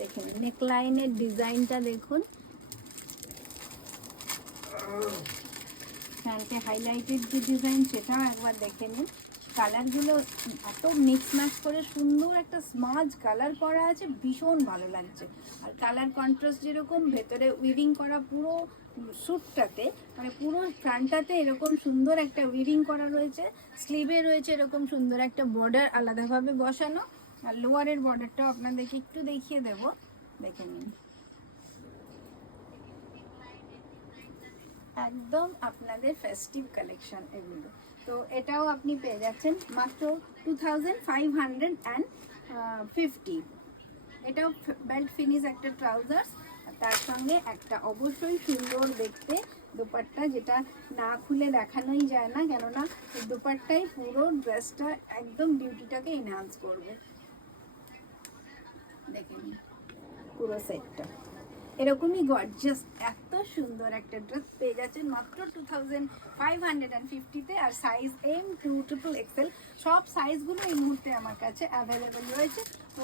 দেখুন নেকলাইনের ডিজাইনটা দেখুন, ফ্রন্টে হাইলাইটেড যে ডিজাইন সেটাও একবার দেখে নিন। কালারগুলো এত মিক্স ম্যাচ করে সুন্দর একটা স্মাজ কালার করা আছে, ভীষণ ভালো লাগছে। আর কালার কন্ট্রাস্ট যেরকম, ভেতরে উইভিং করা পুরো স্যুটটাতে, মানে পুরো ফ্রন্টটাতে এরকম সুন্দর একটা উইভিং করা রয়েছে, স্লিভে রয়েছে এরকম সুন্দর একটা বর্ডার আলাদাভাবে বসানো, আর লোয়ারের বর্ডারটাও আপনাদেরকে একটু দেখিয়ে দেব, দেখে নিন। একদম আপনাদের ফেস্টিভ কালেকশন এগুলো। তো এটাও আপনি পেয়ে যাচ্ছেন মাত্র 2550। এটাও বেল্ট ফিনিশ একটা ট্রাউজার্স, তার সঙ্গে একটা অবশ্যই সুন্দর দেখতে দোপাট্টা, যেটা না খুলে দেখানোই যায় না, কেননা দোপাট্টাই পুরো ড্রেসটা একদম বিউটিটাকে এনহান্স করবে। দেখে নিন পুরো সেটটা এরকমই গর্জিয়াস, এত সুন্দর একটা ড্রেস পেয়ে যাচ্ছেন মাত্র 2550-তে। আর সাইজ M2 XXL সব সাইজগুলো এই মুহূর্তে আমার কাছে অ্যাভেলেবেল রয়েছে। তো